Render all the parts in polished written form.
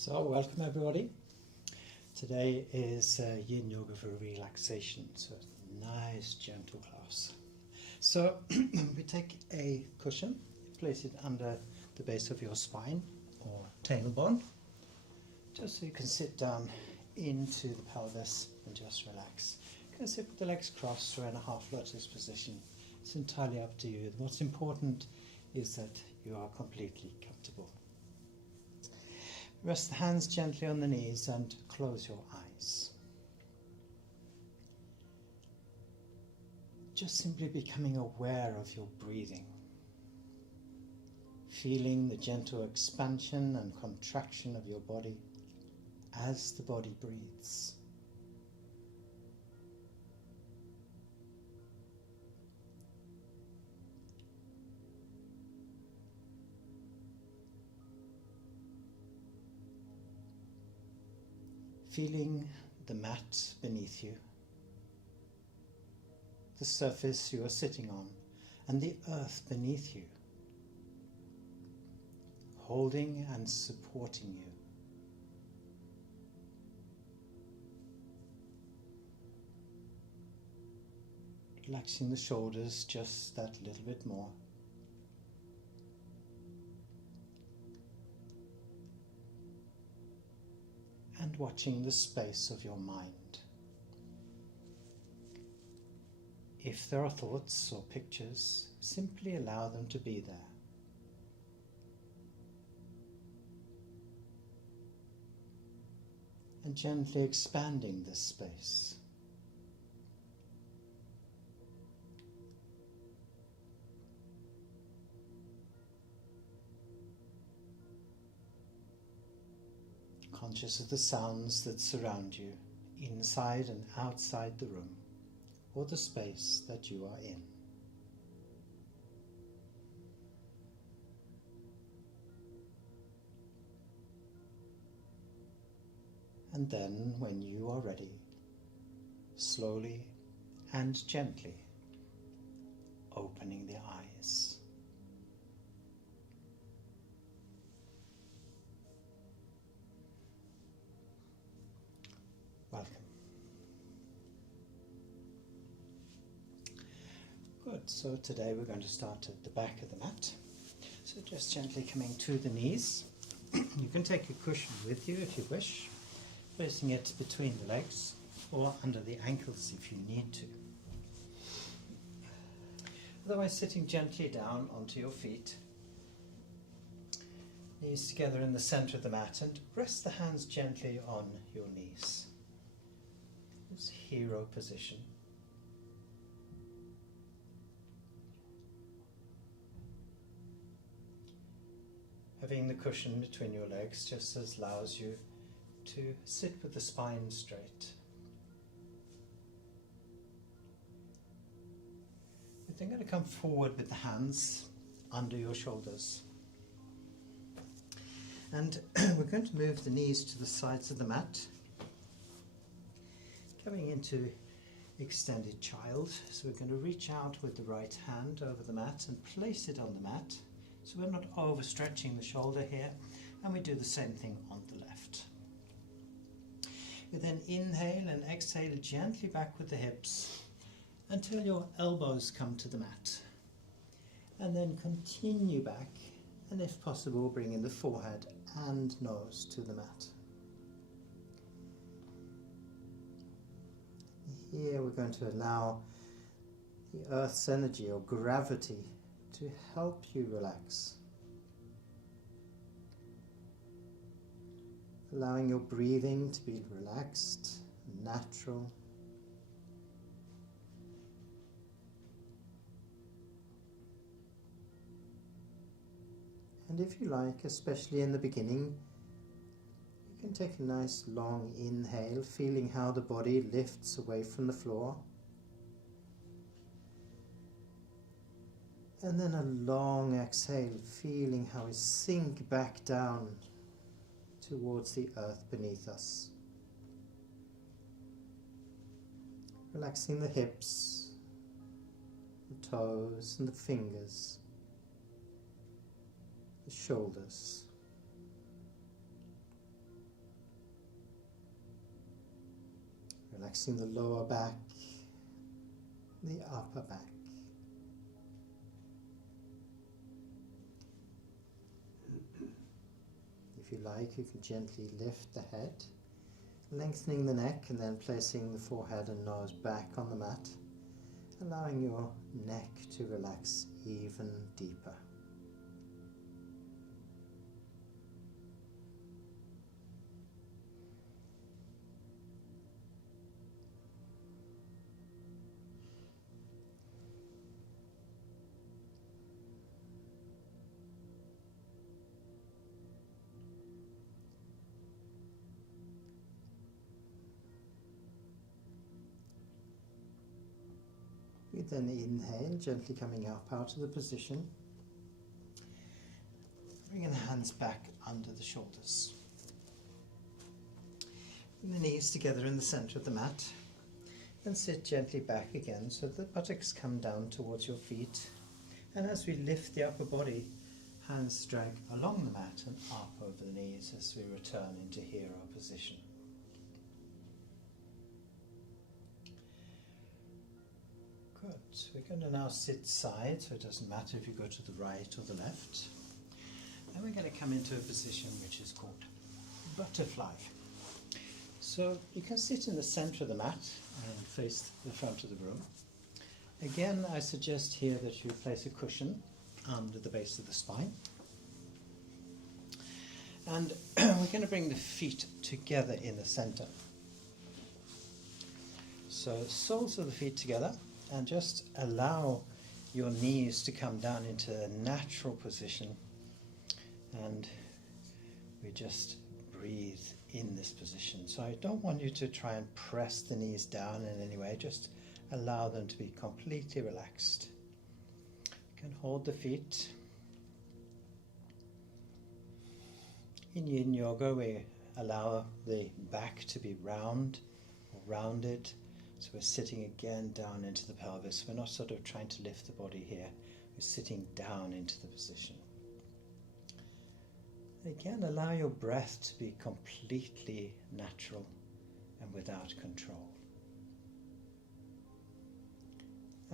So welcome everybody. Today is Yin Yoga for relaxation, so nice gentle class. So we take a cushion, place it under the base of your spine or tailbone, just so you can sit down into the pelvis and just relax. You can sit with the legs crossed or in a half lotus position. It's entirely up to you. What's important is that you are completely comfortable. Rest the hands gently on the knees and close your eyes. Just simply becoming aware of your breathing. Feeling the gentle expansion and contraction of your body as the body breathes. Feeling the mat beneath you, the surface you are sitting on, and the earth beneath you, holding and supporting you. Relaxing the shoulders just that little bit more. And watching the space of your mind. If there are thoughts or pictures, simply allow them to be there. And gently expanding this space. Conscious of the sounds that surround you, inside and outside the room, or the space that you are in. And then, when you are ready, slowly and gently opening the eyes. Welcome. Good, so today we're going to start at the back of the mat. So just gently coming to the knees. You can take a cushion with you if you wish, placing it between the legs or under the ankles if you need to. Otherwise, sitting gently down onto your feet, knees together in the center of the mat, and rest the hands gently on your knees. This hero position. Having the cushion between your legs just allows you to sit with the spine straight. You're then going to come forward with the hands under your shoulders. And we're going to move the knees to the sides of the mat. Coming into extended child, so we're going to reach out with the right hand over the mat and place it on the mat, so we're not overstretching the shoulder here, and we do the same thing on the left. We then inhale and exhale gently back with the hips until your elbows come to the mat, and then continue back, and if possible bring in the forehead and nose to the mat. Here we're going to allow the earth's energy or gravity to help you relax. Allowing your breathing to be relaxed, natural. And if you like, especially in the beginning, you can take a nice long inhale, feeling how the body lifts away from the floor. And then a long exhale, feeling how we sink back down towards the earth beneath us. Relaxing the hips, the toes and the fingers, the shoulders. Relaxing the lower back, the upper back. If you like, you can gently lift the head, lengthening the neck and then placing the forehead and nose back on the mat, allowing your neck to relax even deeper. We then inhale, gently coming up out of the position. Bringing the hands back under the shoulders. Bring the knees together in the center of the mat. And sit gently back again so the buttocks come down towards your feet. And as we lift the upper body, hands drag along the mat and up over the knees as we return into hero position. Good. We're going to now sit side, so it doesn't matter if you go to the right or the left. And we're going to come into a position which is called butterfly. So you can sit in the center of the mat and face the front of the room. Again, I suggest here that you place a cushion under the base of the spine. And we're going to bring the feet together in the center. So soles of the feet together. And just allow your knees to come down into a natural position. And we just breathe in this position. So I don't want you to try and press the knees down in any way. Just allow them to be completely relaxed. You can hold the feet. In Yin Yoga, we allow the back to be round or rounded. So we're sitting again down into the pelvis. We're not sort of trying to lift the body here. We're sitting down into the position. Again, allow your breath to be completely natural and without control.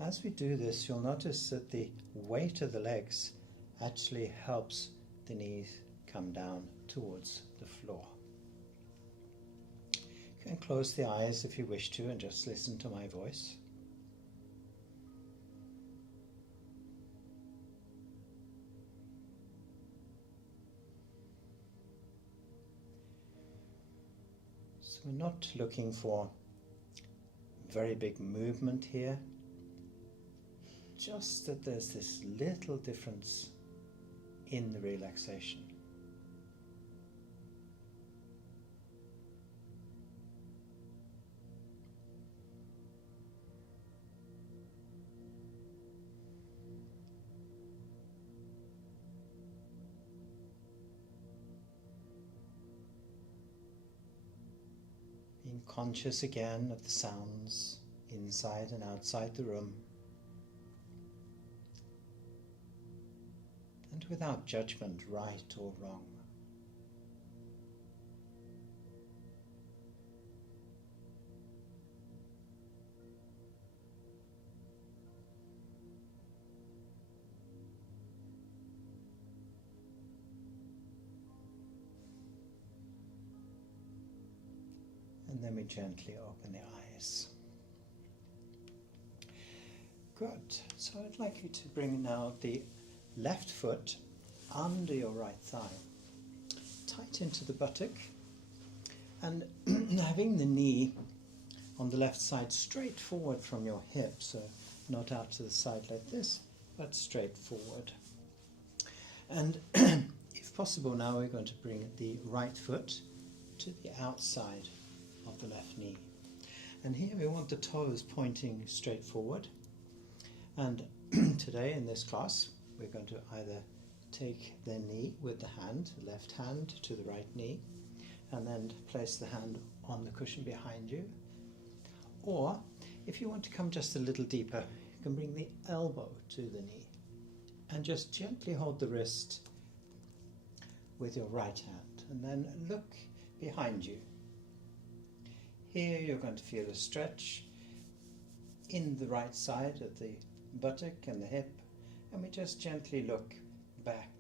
As we do this, you'll notice that the weight of the legs actually helps the knees come down towards the floor. You can close the eyes if you wish to and just listen to my voice. So we're not looking for very big movement here, just that there's this little difference in the relaxation. Being conscious again of the sounds inside and outside the room, and without judgment, right or wrong. And then we gently open the eyes. Good. So I'd like you to bring now the left foot under your right thigh, tight into the buttock, and having the knee on the left side straight forward from your hip, so not out to the side like this, but straight forward. And if possible, now we're going to bring the right foot to the outside of the left knee. And here we want the toes pointing straight forward. And today in this class, we're going to either take the knee with the hand, the left hand to the right knee, and then place the hand on the cushion behind you. Or if you want to come just a little deeper, you can bring the elbow to the knee and just gently hold the wrist with your right hand, and then look behind you. Here you're going to feel a stretch in the right side of the buttock and the hip, and we just gently look back.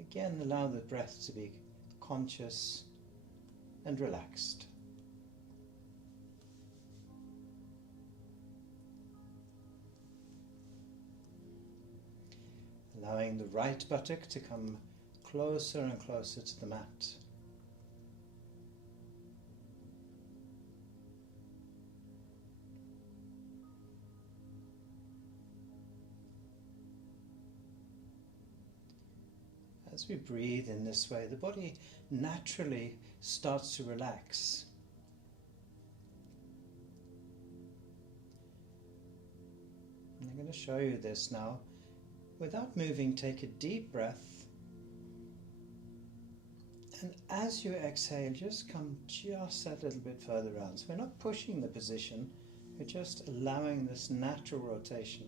Again, allow the breath to be conscious and relaxed. Allowing the right buttock to come closer and closer to the mat. As we breathe in this way, the body naturally starts to relax. I'm going to show you this now. Without moving, take a deep breath. And as you exhale, just come just that little bit further around. So we're not pushing the position, we're just allowing this natural rotation,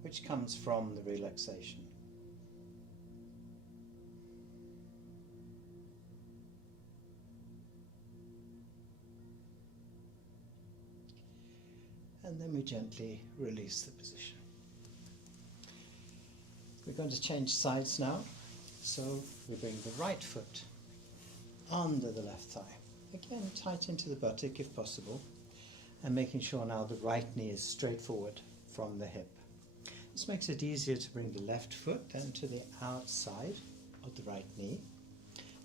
which comes from the relaxation. And then we gently release the position. We're going to change sides now. So we bring the right foot under the left thigh. Again, tight into the buttock if possible. And making sure now the right knee is straight forward from the hip. This makes it easier to bring the left foot then to the outside of the right knee.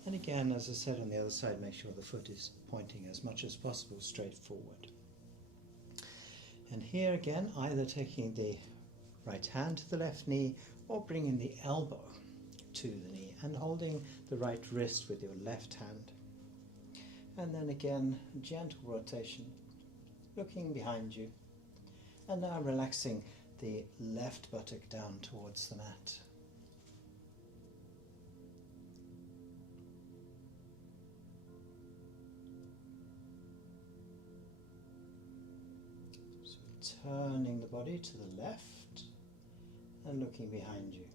And again, as I said on the other side, make sure the foot is pointing as much as possible straight forward. And here again, either taking the right hand to the left knee or bringing the elbow to the knee and holding the right wrist with your left hand. And then again, gentle rotation, looking behind you. And now relaxing the left buttock down towards the mat. Turning the body to the left and looking behind you.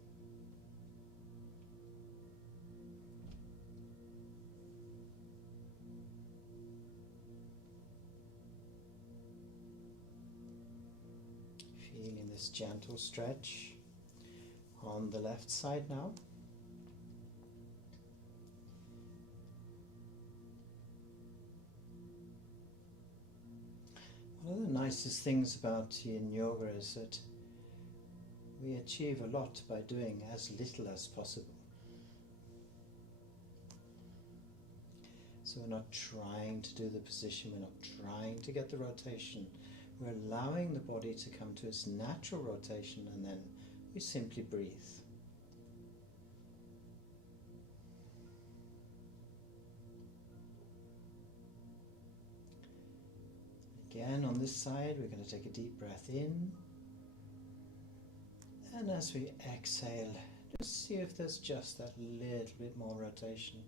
Feeling this gentle stretch on the left side now. One of the nicest things about Yin Yoga is that we achieve a lot by doing as little as possible. So we're not trying to do the position, we're not trying to get the rotation. We're allowing the body to come to its natural rotation, and then we simply breathe. Again, on this side, we're going to take a deep breath in. And as we exhale, just see if there's just that little bit more rotation.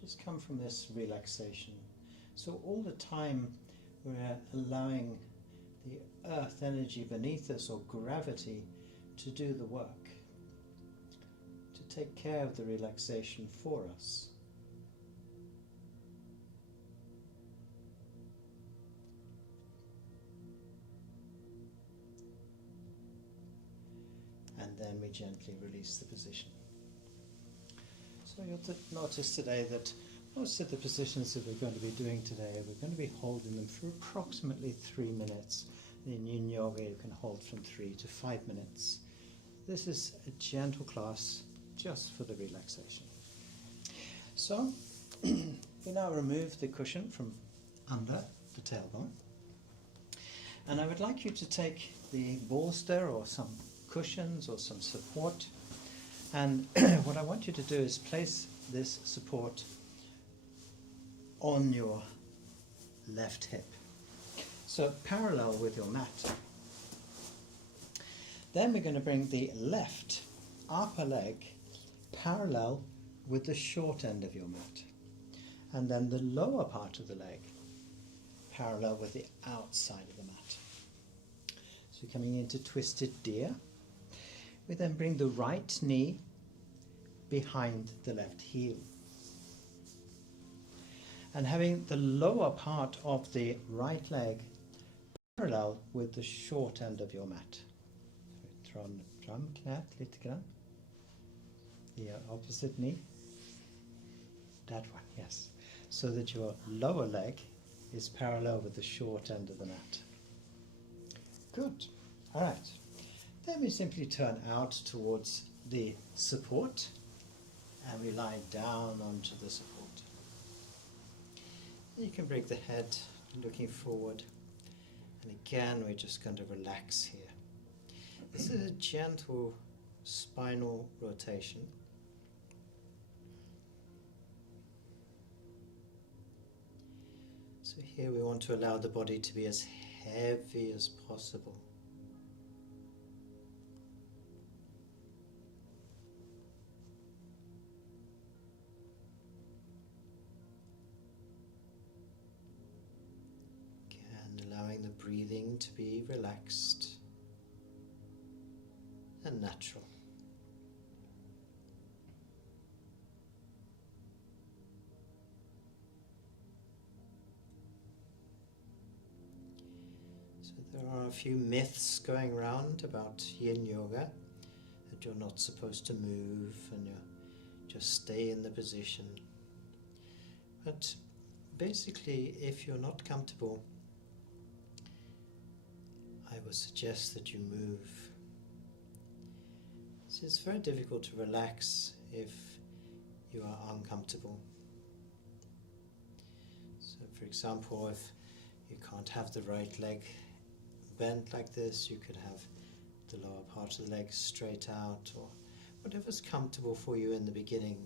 Just come from this relaxation. So all the time we're allowing the earth energy beneath us, or gravity, to do the work, to take care of the relaxation for us. And then we gently release the position. So you'll notice today that most of the positions that we're going to be doing today, we're going to be holding them for approximately 3 minutes. In Yin Yoga you can hold from 3 to 5 minutes. This is a gentle class just for the relaxation. So we now remove the cushion from under the tailbone. And I would like you to take the bolster or some cushions or some support, and what I want you to do is place this support on your left hip, so parallel with your mat. Then we're going to bring the left upper leg parallel with the short end of your mat, and then the lower part of the leg parallel with the outside of the mat. So coming into twisted deer. We then bring the right knee behind the left heel. and having the lower part of the right leg parallel with the short end of your mat. Fram knät lite grann. The opposite knee. That one, yes. So that your lower leg is parallel with the short end of the mat. Good. All right. Then we simply turn out towards the support and we lie down onto the support. You can bring the head looking forward, and again we're just going to relax here. This is a gentle spinal rotation. So here we want to allow the body to be as heavy as possible. Again, allowing the breathing to be relaxed and natural. So there are a few myths going around about Yin Yoga, that you're not supposed to move and you just stay in the position. But basically, if you're not comfortable, I would suggest that you move. So it's very difficult to relax if you are uncomfortable. So for example, if you can't have the right leg bent like this, you could have the lower part of the leg straight out, or whatever's comfortable for you in the beginning.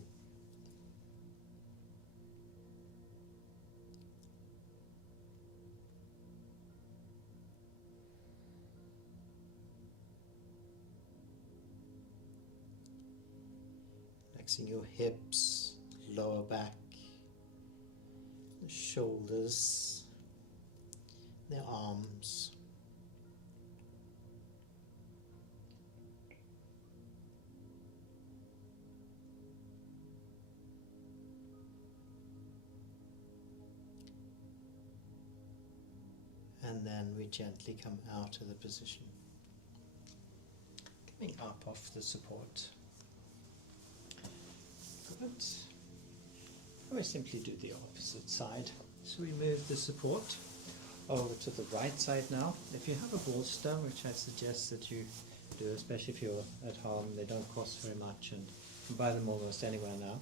Relaxing your hips, lower back, the shoulders, the arms. And then we gently come out of the position, coming up off the support. Good. And we simply do the opposite side. So we move the support over to the right side now. If you have a bolster, which I suggest that you do, especially if you're at home, they don't cost very much and you can buy them almost anywhere now.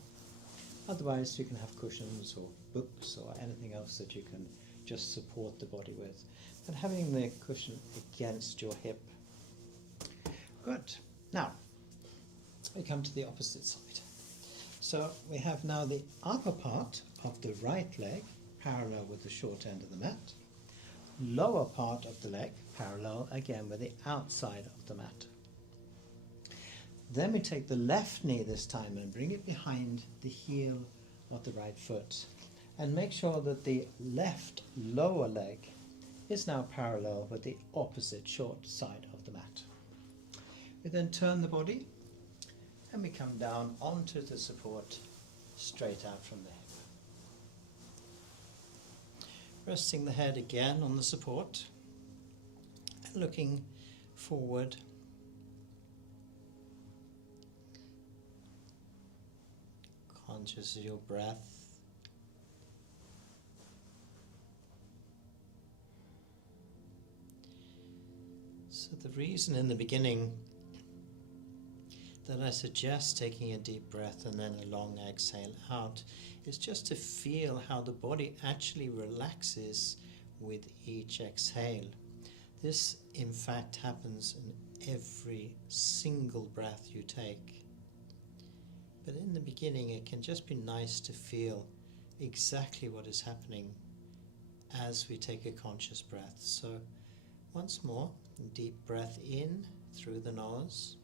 Otherwise you can have cushions or books or anything else that you can just support the body with. And having the cushion against your hip. Good. Now we come to the opposite side. So we have now the upper part of the right leg parallel with the short end of the mat. Lower part of the leg parallel again with the outside of the mat. Then we take the left knee this time and bring it behind the heel of the right foot. And make sure that the left lower leg is now parallel with the opposite short side of the mat. We then turn the body and we come down onto the support straight out from the hip. Resting the head again on the support and looking forward. Conscious of your breath. So the reason in the beginning that I suggest taking a deep breath and then a long exhale out is just to feel how the body actually relaxes with each exhale. This in fact happens in every single breath you take. But in the beginning it can just be nice to feel exactly what is happening as we take a conscious breath. So once more, deep breath in through the nose.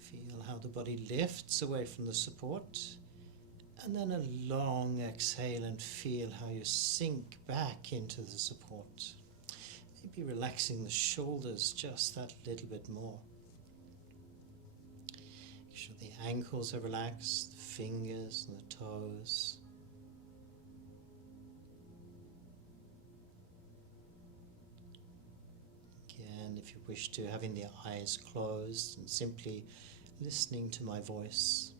Feel how the body lifts away from the support. And then a long exhale and feel how you sink back into the support. Maybe relaxing the shoulders just that little bit more. Make sure the ankles are relaxed, the fingers and the toes. again, if you wish to, having the eyes closed and simply listening to my voice.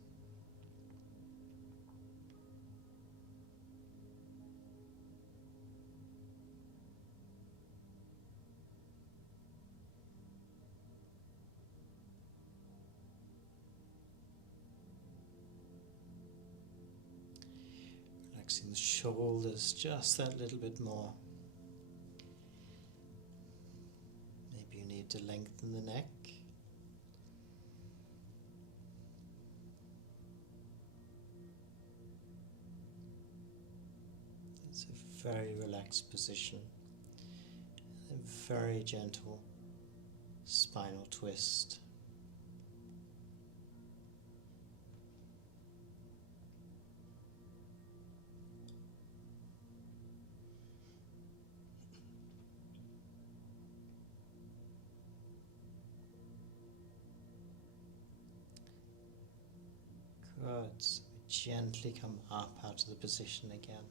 Relaxing the shoulders just that little bit more. Maybe you need to lengthen the neck. It's a very relaxed position. A very gentle spinal twist. Good. So gently come up out of the position again.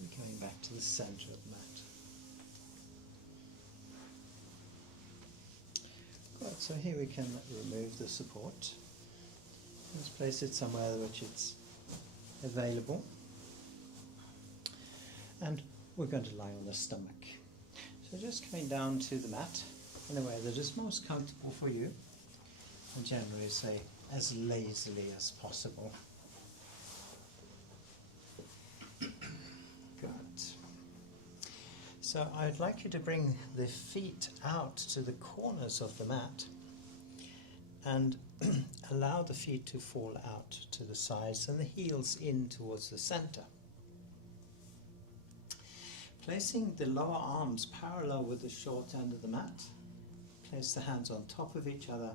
And going back to the center of the mat. Good. So here we can remove the support. Let's place it somewhere which it's available. And we're going to lie on the stomach. So just coming down to the mat in a way that is most comfortable for you, and generally say as lazily as possible. Good. So I'd like you to bring the feet out to the corners of the mat and allow the feet to fall out to the sides and the heels in towards the center. Placing the lower arms parallel with the short end of the mat, place the hands on top of each other,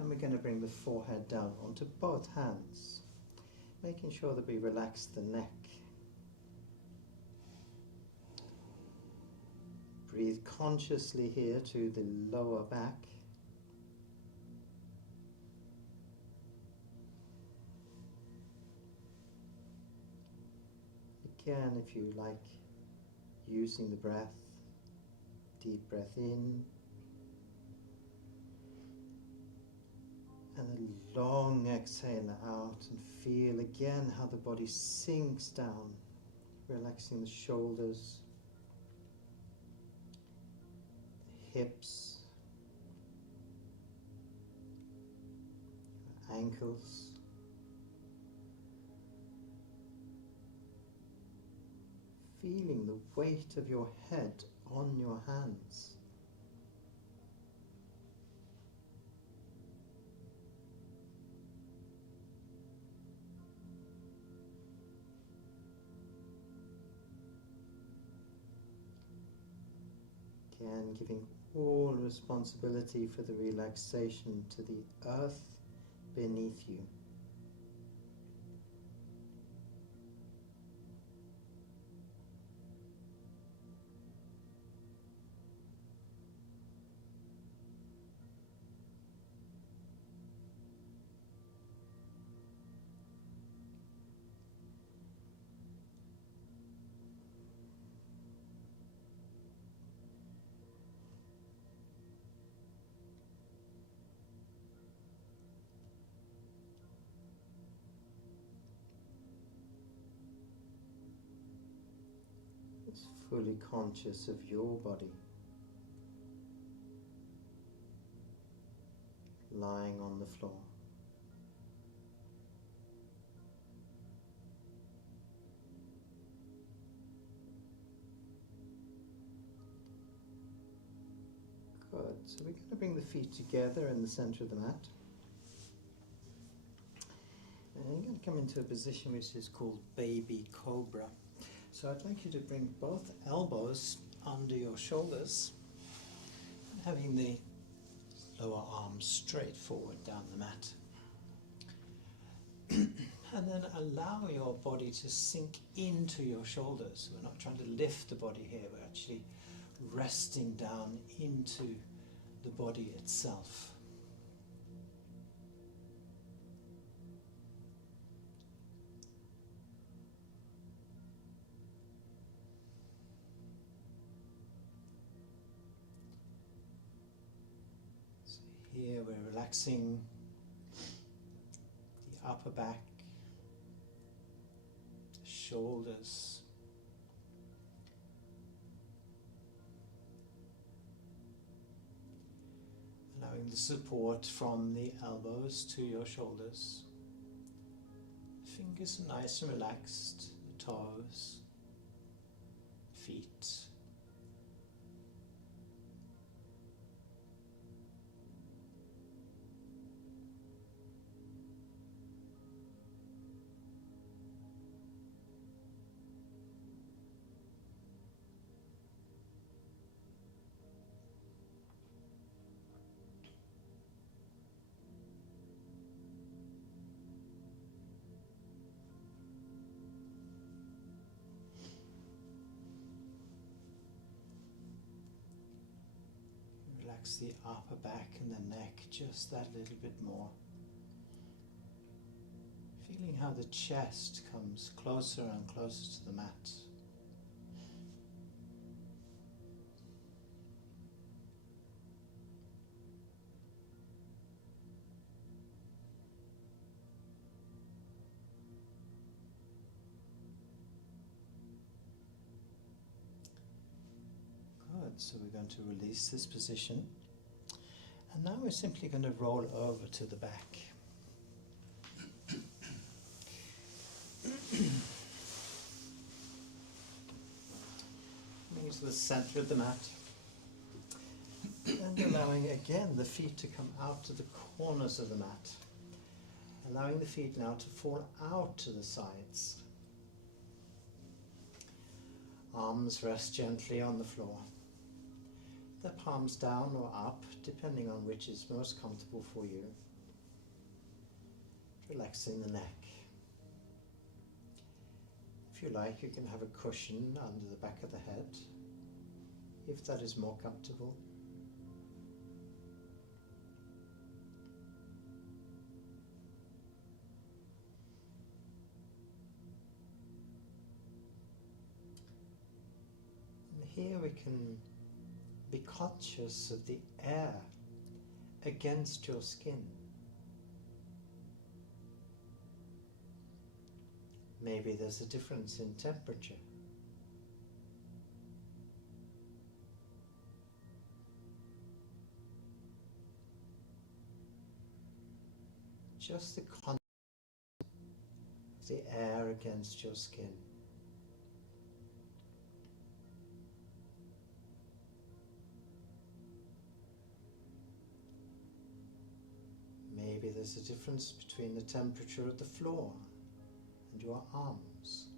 and we're going to bring the forehead down onto both hands, making sure that we relax the neck. Breathe consciously here to the lower back. Again, if you like, using the breath, deep breath in, and a long exhale out, and feel again how the body sinks down, relaxing the shoulders, the hips, ankles, feeling the weight of your head on your hands. Again, giving all responsibility for the relaxation to the earth beneath you. Fully conscious of your body, lying on the floor. Good. So we're going to bring the feet together in the center of the mat. And you're going to come into a position which is called baby cobra. So I'd like you to bring both elbows under your shoulders, having the lower arms straight forward down the mat. And then allow your body to sink into your shoulders. We're not trying to lift the body here, we're actually resting down into the body itself. Here we're relaxing the upper back, shoulders, allowing the support from the elbows to your shoulders. Fingers are nice and relaxed, the toes, feet. Relax the upper back and the neck just that little bit more. Feeling how the chest comes closer and closer to the mat. Good, so we're going to release this position. And now we're simply going to roll over to the back. Coming to the center of the mat. And allowing again the feet to come out to the corners of the mat. Allowing the feet now to fall out to the sides. Arms rest gently on the floor. The palms down or up, depending on which is most comfortable for you. Relaxing the neck. If you like, you can have a cushion under the back of the head, if that is more comfortable. And here we can be conscious of the air against your skin. Maybe there's a difference in temperature. Just the contact of the air against your skin. Maybe there's a difference between the temperature of the floor and your arms.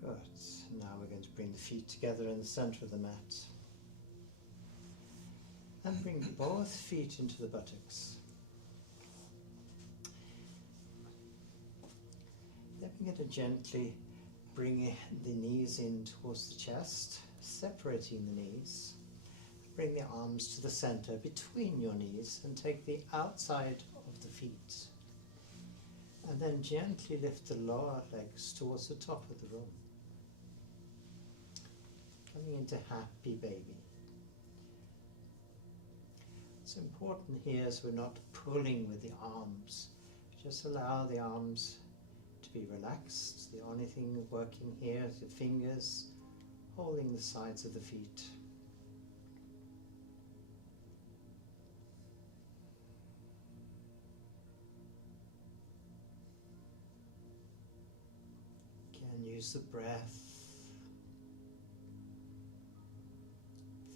Good. Now we're going to bring the feet together in the center of the mat. And bring both feet into the buttocks. Then we're going to gently bring the knees in towards the chest, separating the knees. Bring the arms to the center between your knees and take the outside of the feet. And then gently lift the lower legs towards the top of the room. Coming into happy baby. What's important here is we're not pulling with the arms. Just allow the arms to be relaxed. The only thing working here is the fingers holding the sides of the feet. Again, use the breath.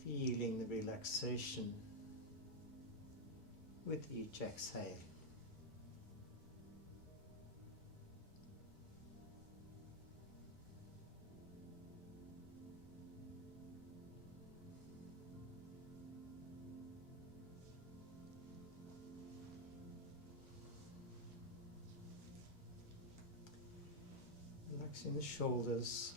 Feeling the relaxation with each exhale. Relaxing the shoulders.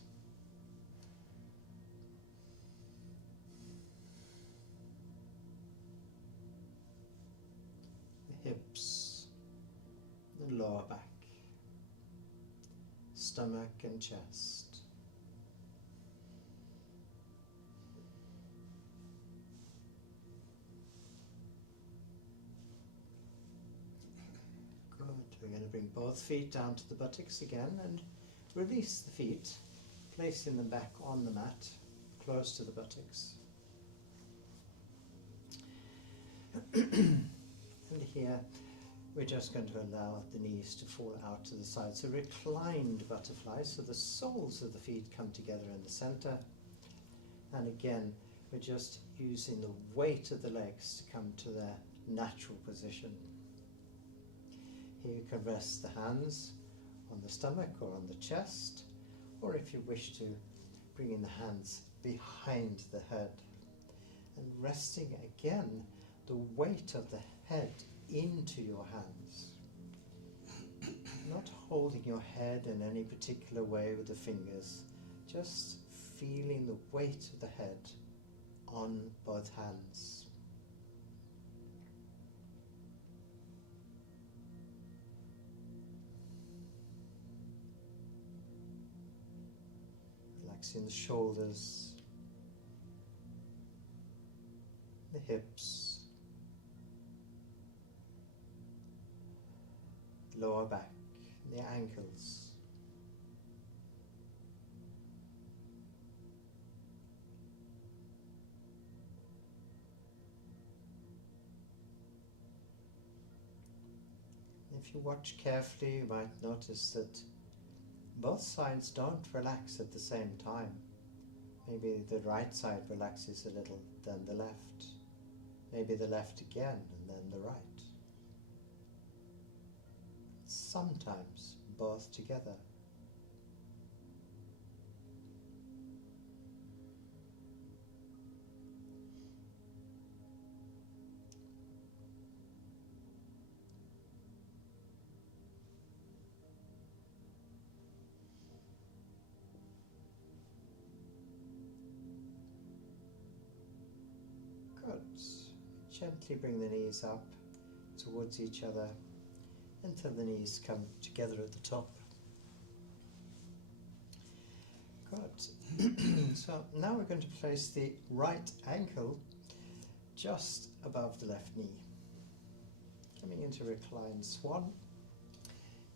The hips, the lower back, stomach and chest. Good. We're going to bring both feet down to the buttocks again and release the feet, placing them back on the mat, close to the buttocks. And here we're just going to allow the knees to fall out to the side. So reclined butterfly, so the soles of the feet come together in the center. And again, we're just using the weight of the legs to come to their natural position. Here you can rest the hands on the stomach or on the chest, or if you wish to, bring in the hands behind the head. And resting again the weight of the head into your hands. Not holding your head in any particular way with the fingers, just feeling the weight of the head on both hands. Relaxing the shoulders, the hips, lower back, the ankles. If you watch carefully, you might notice that both sides don't relax at the same time. Maybe the right side relaxes a little, then the left. Maybe the left again, and then the right. Sometimes both together. Good. Gently bring the knees up towards each other until the knees come together at the top. Good. So now we're going to place the right ankle just above the left knee. Coming into reclined swan.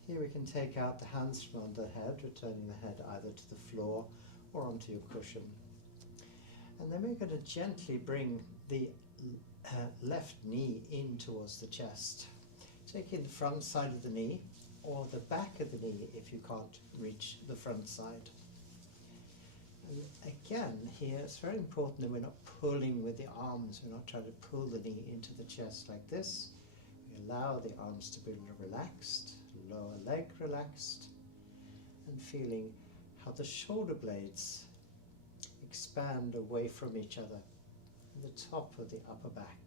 Here we can take out the hands from under the head, returning the head either to the floor or onto your cushion. And then we're going to gently bring the left knee in towards the chest. Taking the front side of the knee or the back of the knee if you can't reach the front side. And again, here it's very important that we're not pulling with the arms. We're not trying to pull the knee into the chest like this. We allow the arms to be relaxed, lower leg relaxed, and feeling how the shoulder blades expand away from each other and the top of the upper back.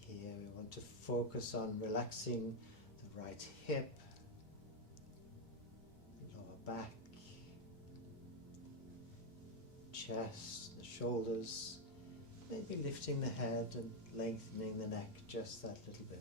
Here we want to focus on relaxing the right hip, the lower back, chest, the shoulders, maybe lifting the head and lengthening the neck just that little bit.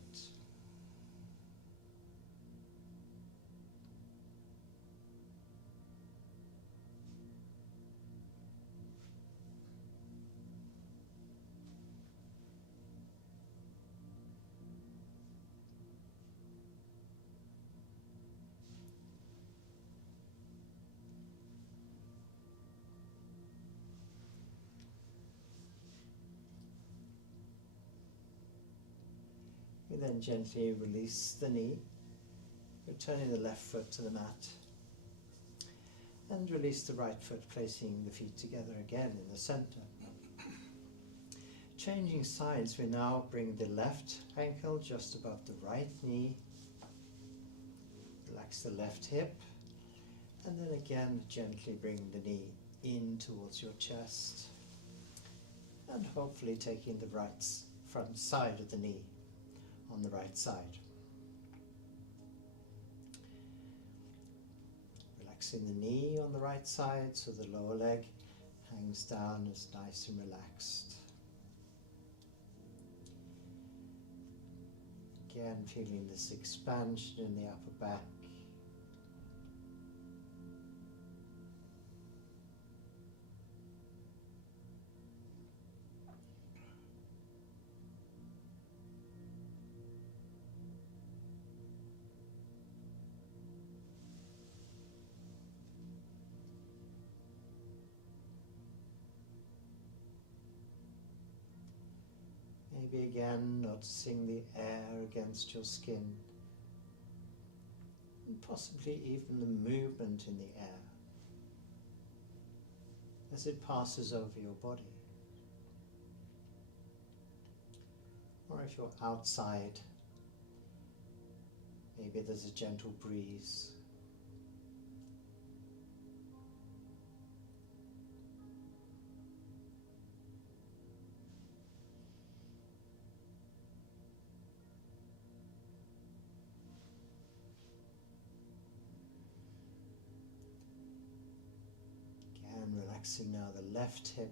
We then gently release the knee, returning the left foot to the mat, and release the right foot, placing the feet together again in the center. Changing sides, we now bring the left ankle just above the right knee, relax the left hip, and then again gently bring the knee in towards your chest. and hopefully taking the front side of the knee on the right side. Relaxing the knee on the right side so the lower leg hangs down, is nice and relaxed. Again, feeling this expansion in the upper back. Maybe again noticing the air against your skin, and possibly even the movement in the air as it passes over your body. Or if you're outside, maybe there's a gentle breeze. Relaxing now the left hip,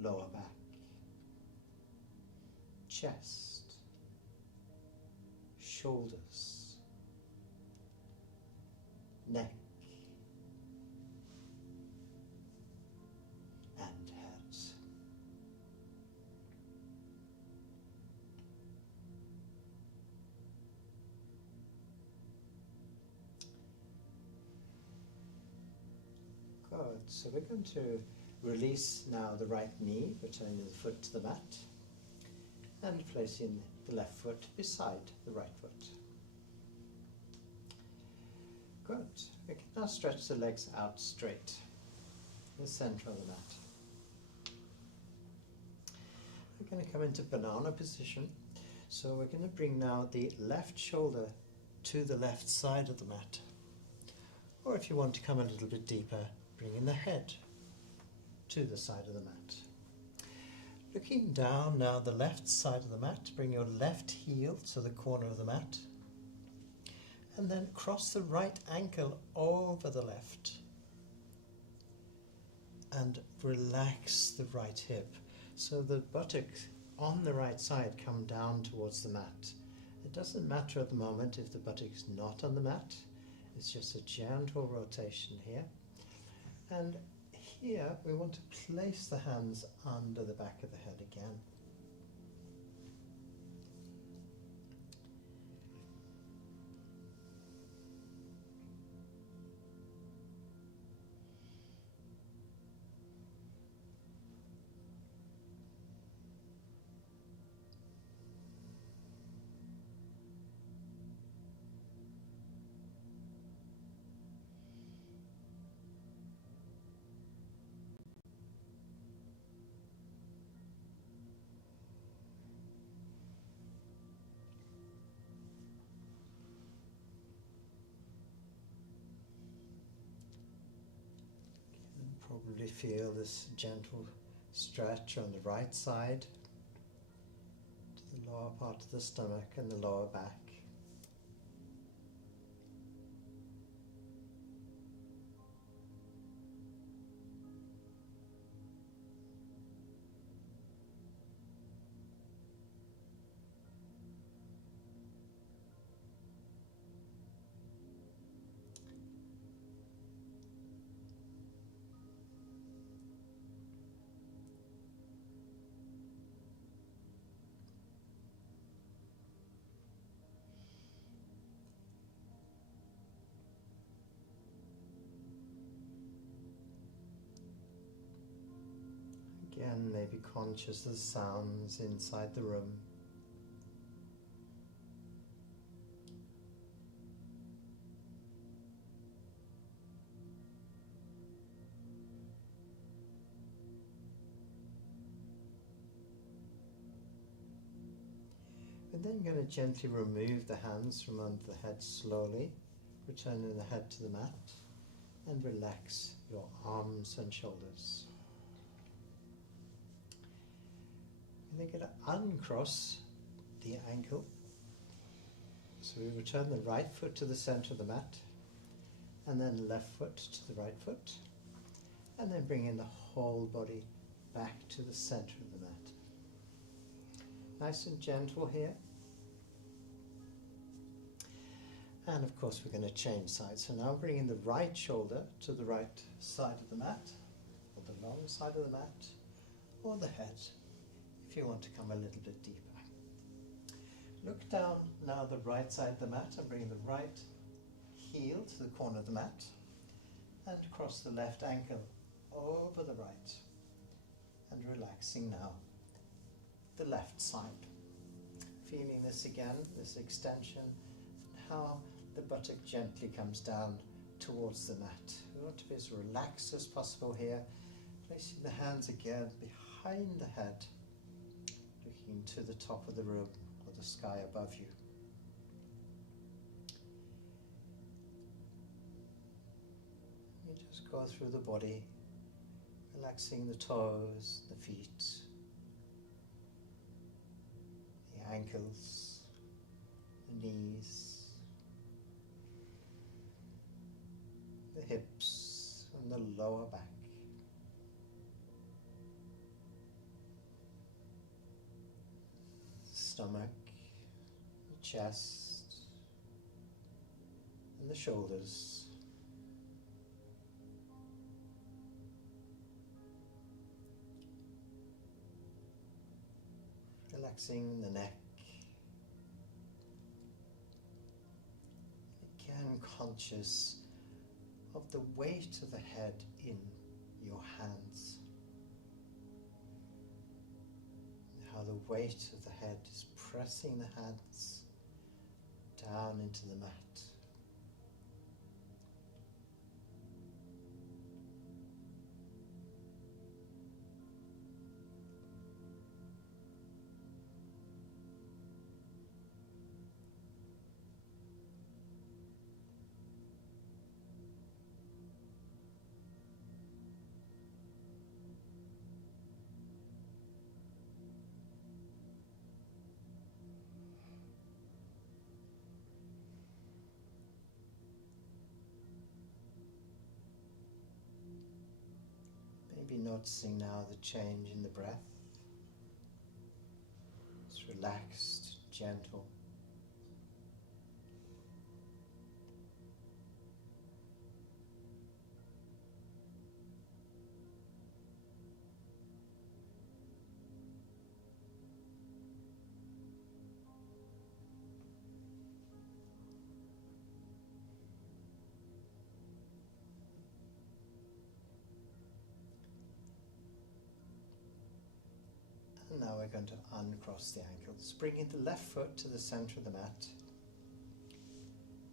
lower back, chest, shoulders, neck, and head. Good. So we're going to release now the right knee, returning the foot to the mat, and placing the left foot beside the right foot. Good. We can now stretch the legs out straight, the center of the mat. We're going to come into banana position. So we're going to bring now the left shoulder to the left side of the mat. Or if you want to come a little bit deeper, bringing the head to the side of the mat. Looking down now the left side of the mat, bring your left heel to the corner of the mat, and then cross the right ankle over the left and relax the right hip so the buttocks on the right side come down towards the mat. It doesn't matter at the moment if the buttock is not on the mat, it's just a gentle rotation here. And here we want to place the hands under the back of the head again. Probably feel this gentle stretch on the right side to the lower part of the stomach and the lower back. Again, maybe conscious of the sounds inside the room. And then you're going to gently remove the hands from under the head slowly, returning the head to the mat, and relax your arms and shoulders. And they're going to uncross the ankle. So we return the right foot to the center of the mat, and then the left foot to the right foot, and then bring in the whole body back to the center of the mat. Nice and gentle here. And of course we're going to change sides. So now bringing the right shoulder to the right side of the mat, or the long side of the mat, or the head, if you want to come a little bit deeper. Look down now the right side of the mat and bring the right heel to the corner of the mat, and cross the left ankle over the right, and relaxing now the left side. Feeling this again, this extension, how the buttock gently comes down towards the mat. We want to be as relaxed as possible here, placing the hands again behind the head, looking to the top of the room or the sky above you. You just go through the body, relaxing the toes, the feet, the ankles, the knees, the hips and the lower back. Stomach, the chest, and the shoulders. Relaxing the neck. Again, conscious of the weight of the head in your hands. How the weight of the head is pressing the hands down into the mat. Maybe noticing now the change in the breath. It's relaxed, gentle. And now we're going to uncross the ankles, bringing the left foot to the center of the mat,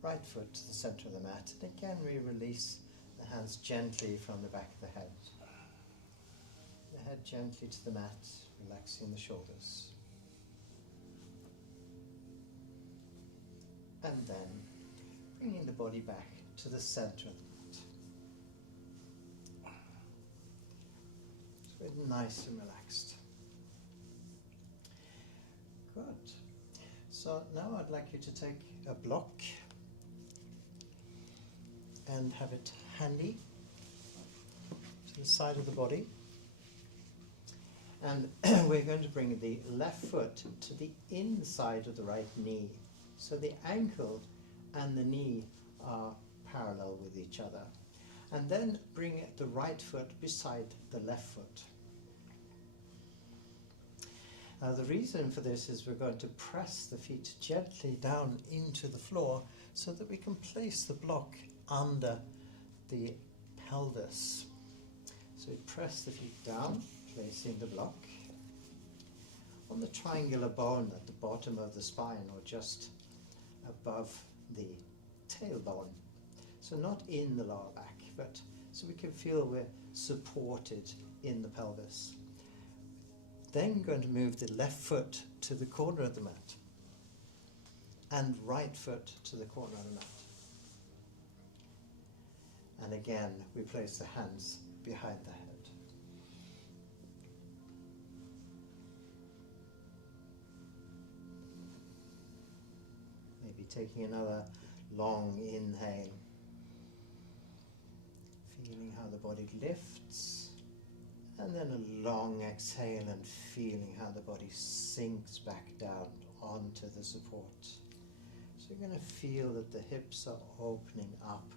right foot to the center of the mat, and again we release the hands gently from the back of the head. The head gently to the mat, relaxing the shoulders. And then bringing the body back to the center of the mat. So it's nice and relaxed. Good. So now I'd like you to take a block and have it handy to the side of the body. And we're going to bring the left foot to the inside of the right knee. So the ankle and the knee are parallel with each other. And then bring the right foot beside the left foot. Now the reason for this is we're going to press the feet gently down into the floor so that we can place the block under the pelvis. So we press the feet down, placing the block on the triangular bone at the bottom of the spine or just above the tailbone. So not in the lower back, but so we can feel we're supported in the pelvis. Then going to move the left foot to the corner of the mat and right foot to the corner of the mat. And again, we place the hands behind the head. taking another long inhale. Feeling how the body lifts. And then a long exhale and feeling how the body sinks back down onto the support. So you're going to feel that the hips are opening up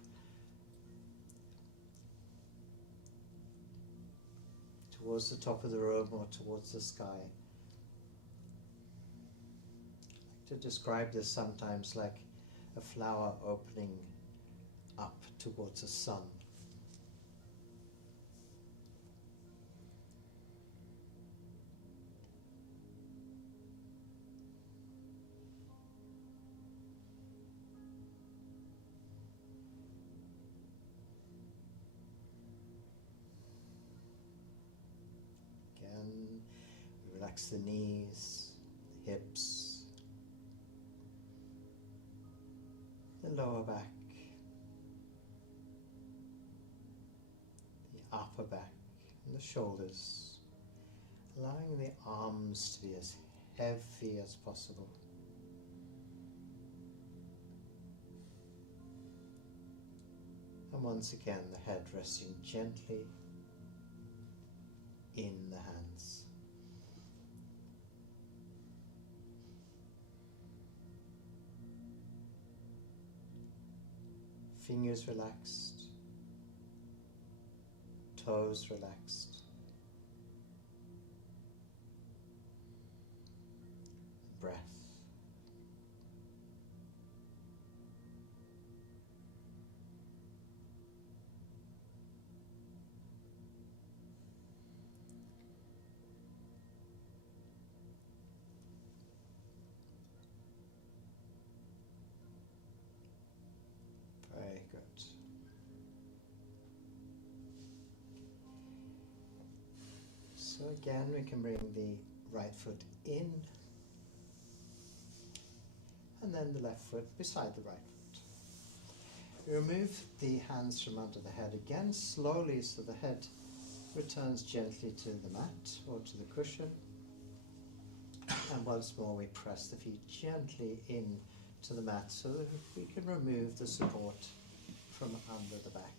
towards the top of the room or towards the sky. I like to describe this sometimes like a flower opening up towards the sun. Again, relax the knees, the hips, the lower back, the upper back, and the shoulders, allowing the arms to be as heavy as possible. And once again, the head resting gently in the hands. Fingers relaxed, toes relaxed, breath. Very good. So again, we can bring the right foot in and then the left foot beside the right foot. Remove the hands from under the head again, slowly, so the head returns gently to the mat or to the cushion. And once more we press the feet gently in to the mat so that we can remove the support from under the back.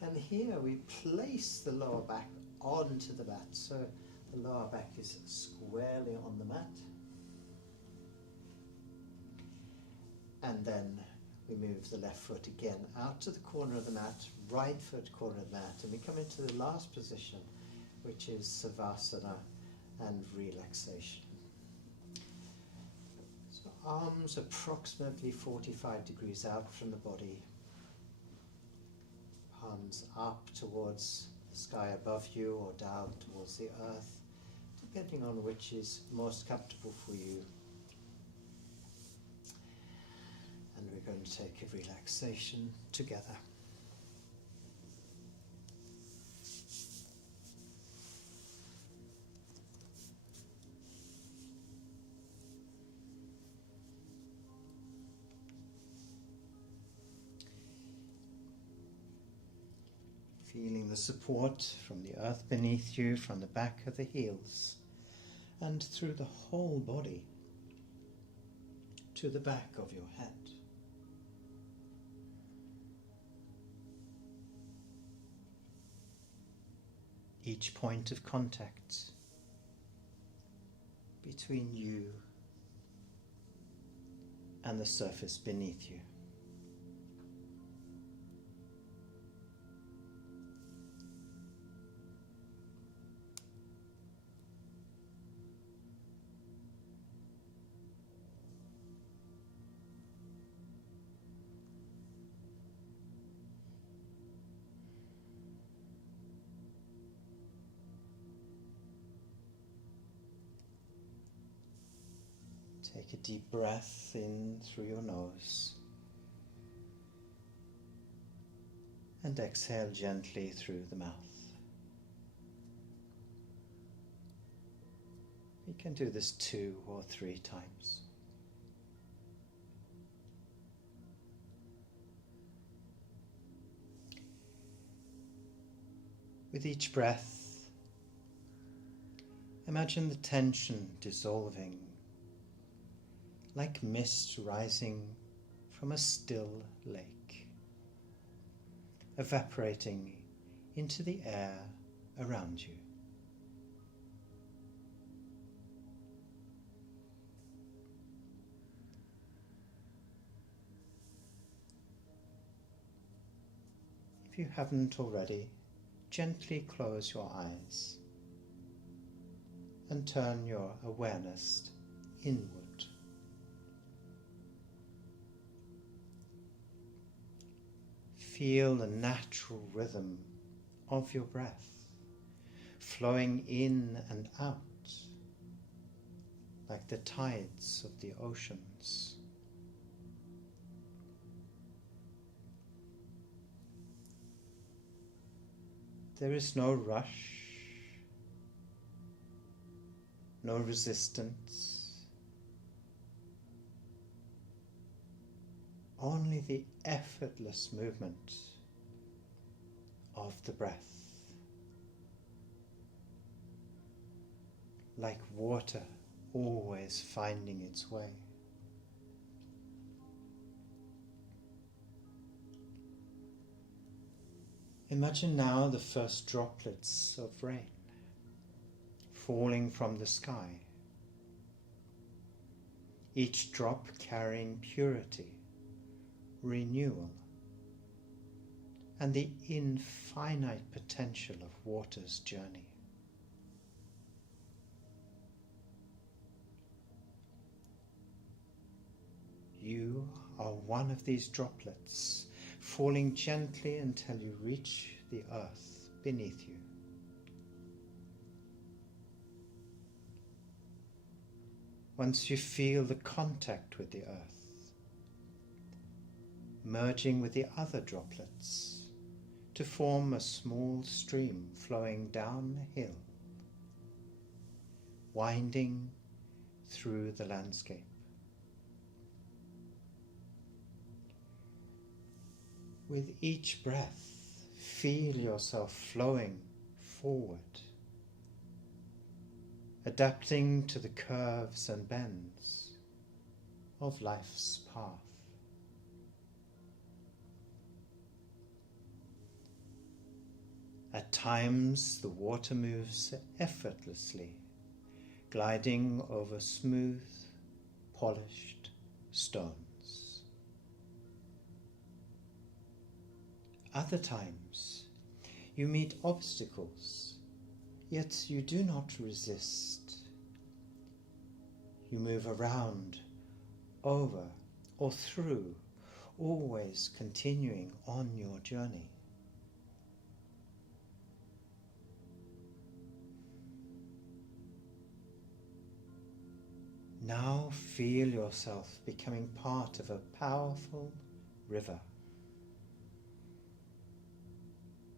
And here we place the lower back onto the mat, so the lower back is squarely on the mat. And then we move the left foot again out to the corner of the mat, right foot corner of the mat, and we come into the last position, which is Savasana and relaxation. So arms approximately 45 degrees out from the body, palms up towards the sky above you or down towards the earth, depending on which is most comfortable for you. And we're going to take a relaxation together. Feeling the support from the earth beneath you, from the back of the heels, and through the whole body to the back of your head. Each point of contact between you and the surface beneath you. Take a deep breath in through your nose and exhale gently through the mouth. You can do this 2 or 3 times. With each breath, imagine the tension dissolving, like mist rising from a still lake, evaporating into the air around you. If you haven't already, gently close your eyes and turn your awareness inward. Feel the natural rhythm of your breath flowing in and out like the tides of the oceans. There is no rush, no resistance, only the effortless movement of the breath, like water always finding its way. Imagine now the first droplets of rain falling from the sky, each drop carrying purity, renewal, and the infinite potential of water's journey. You are one of these droplets, falling gently until you reach the earth beneath you. Once you feel the contact with the earth, merging with the other droplets to form a small stream flowing down a hill, winding through the landscape. With each breath, feel yourself flowing forward, adapting to the curves and bends of life's path. At times, the water moves effortlessly, gliding over smooth, polished stones. Other times, you meet obstacles, yet you do not resist. You move around, over, or through, always continuing on your journey. Now feel yourself becoming part of a powerful river.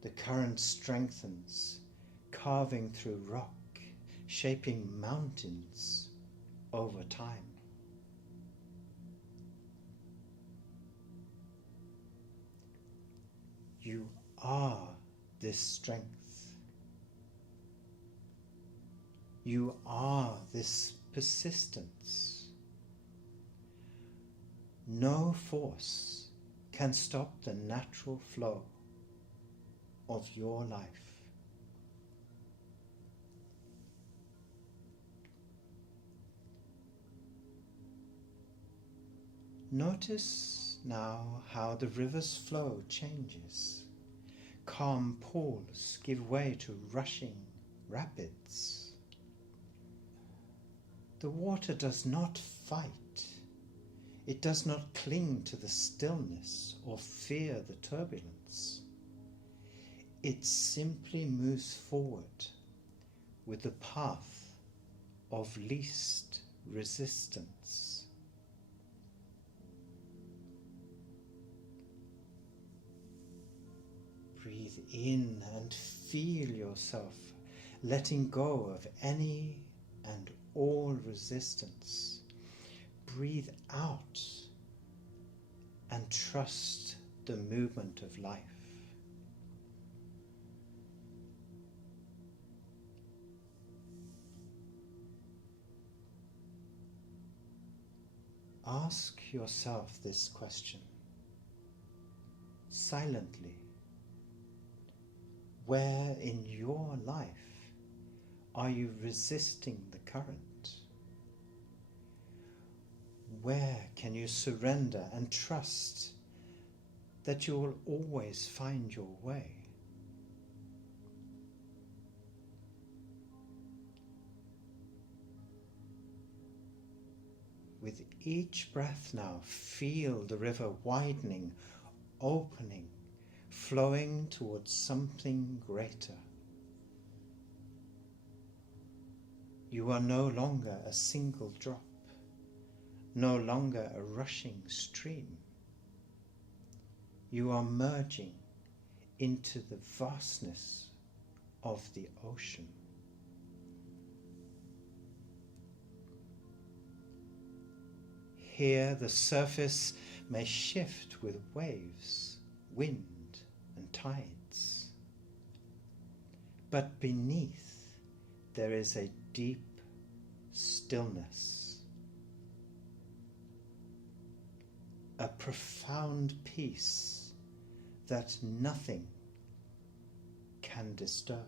The current strengthens, carving through rock, shaping mountains over time. You are this strength. You are this persistence. No force can stop the natural flow of your life. Notice now how the river's flow changes. Calm pools give way to rushing rapids. The water does not fight. It does not cling to the stillness or fear the turbulence. It simply moves forward with the path of least resistance. Breathe in and feel yourself letting go of any and all resistance. Breathe out and trust the movement of life. ask yourself this question silently. Where in your life are you resisting the current? Where can you surrender and trust that you will always find your way? With each breath now, feel the river widening, opening, flowing towards something greater. You are no longer a single drop, no longer a rushing stream. You are merging into the vastness of the ocean. Here the surface may shift with waves, wind and tides. But beneath there is a deep stillness, a profound peace that nothing can disturb.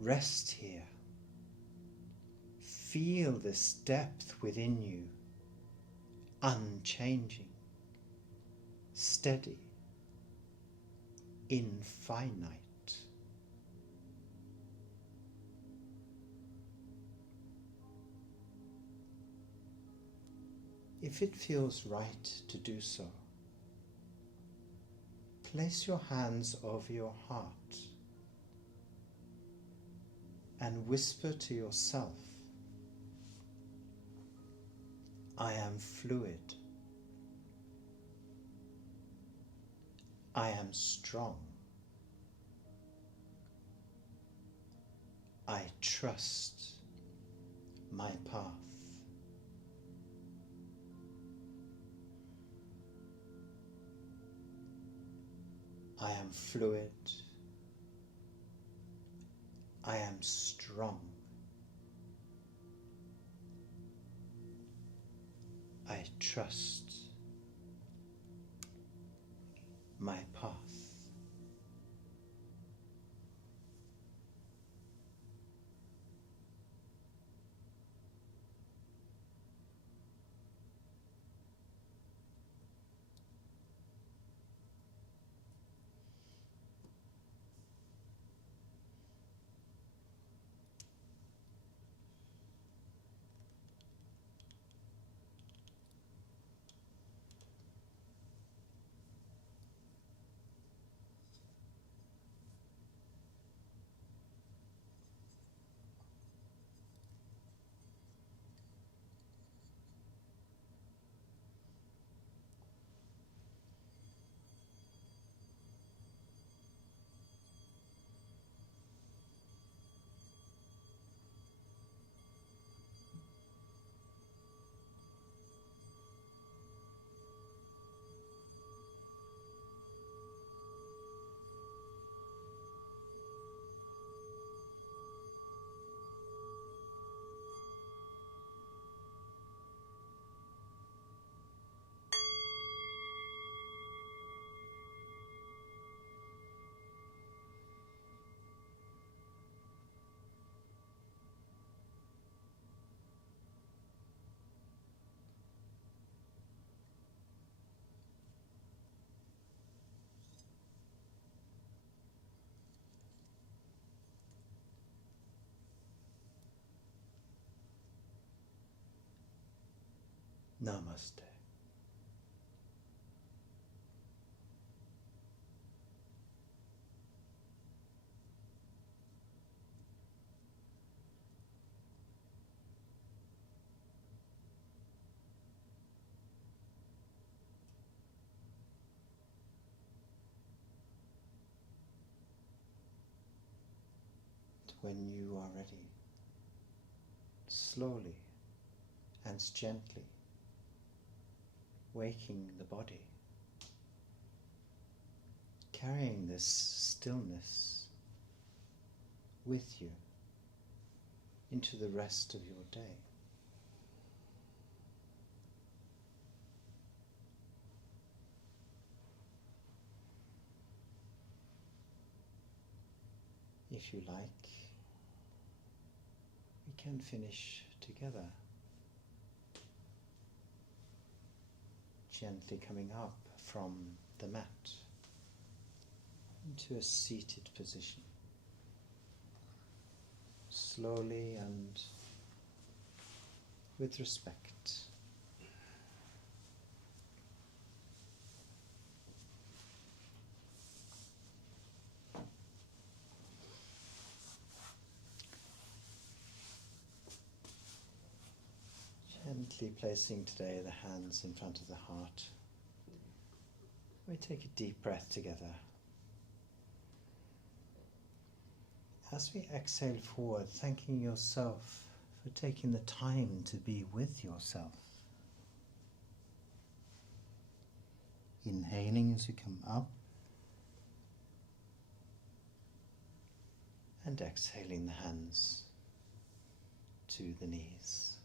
Rest here. Feel this depth within you, unchanging, steady, infinite. If it feels right to do so, place your hands over your heart and whisper to yourself, I am fluid. I am strong. I trust my path. I am fluid. I am strong. I trust my path. Namaste. When you are ready, slowly and gently waking the body, carrying this stillness with you into the rest of your day. If you like, we can finish together, gently coming up from the mat into a seated position, slowly and with respect. Gently placing today the hands in front of the heart. We take a deep breath together. As we exhale forward, thanking yourself for taking the time to be with yourself. Inhaling as you come up, and exhaling the hands to the knees.